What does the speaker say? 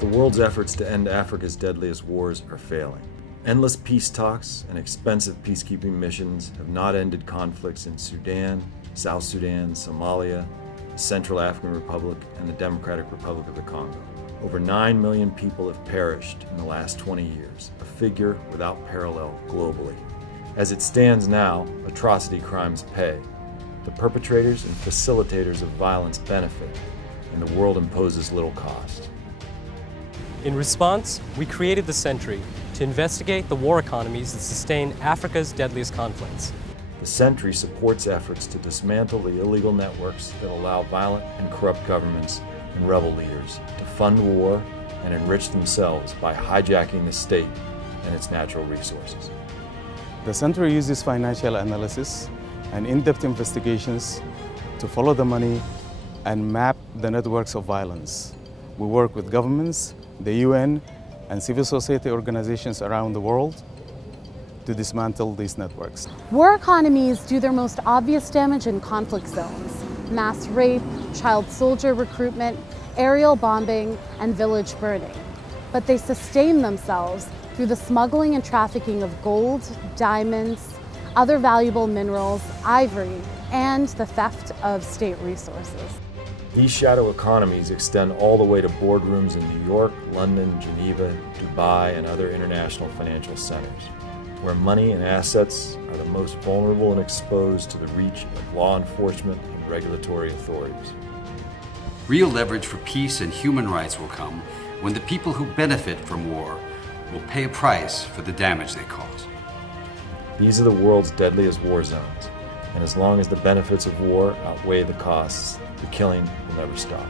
The world's efforts to end Africa's deadliest wars are failing. Endless peace talks and expensive peacekeeping missions have not ended conflicts in Sudan, South Sudan, Somalia, the Central African Republic, and the Democratic Republic of the Congo. Over 9 million people have perished in the last 20 years, a figure without parallel globally. As it stands now, atrocity crimes pay. The perpetrators and facilitators of violence benefit, and the world imposes little cost. In response, we created the Sentry to investigate the war economies that sustain Africa's deadliest conflicts. The Sentry supports efforts to dismantle the illegal networks that allow violent and corrupt governments and rebel leaders to fund war and enrich themselves by hijacking the state and its natural resources. The Sentry uses financial analysis and in-depth investigations to follow the money and map the networks of violence. We work with governments, the UN, and civil society organizations around the world to dismantle these networks. War economies do their most obvious damage in conflict zones: mass rape, child soldier recruitment, aerial bombing, and village burning. But they sustain themselves through the smuggling and trafficking of gold, diamonds, other valuable minerals, ivory, and the theft of state resources. These shadow economies extend all the way to boardrooms in New York, London, Geneva, Dubai, and other international financial centers, where money and assets are the most vulnerable and exposed to the reach of law enforcement and regulatory authorities. Real leverage for peace and human rights will come when the people who benefit from war will pay a price for the damage they cause. These are the world's deadliest war zones, and as long as the benefits of war outweigh the costs, the killing will never stop.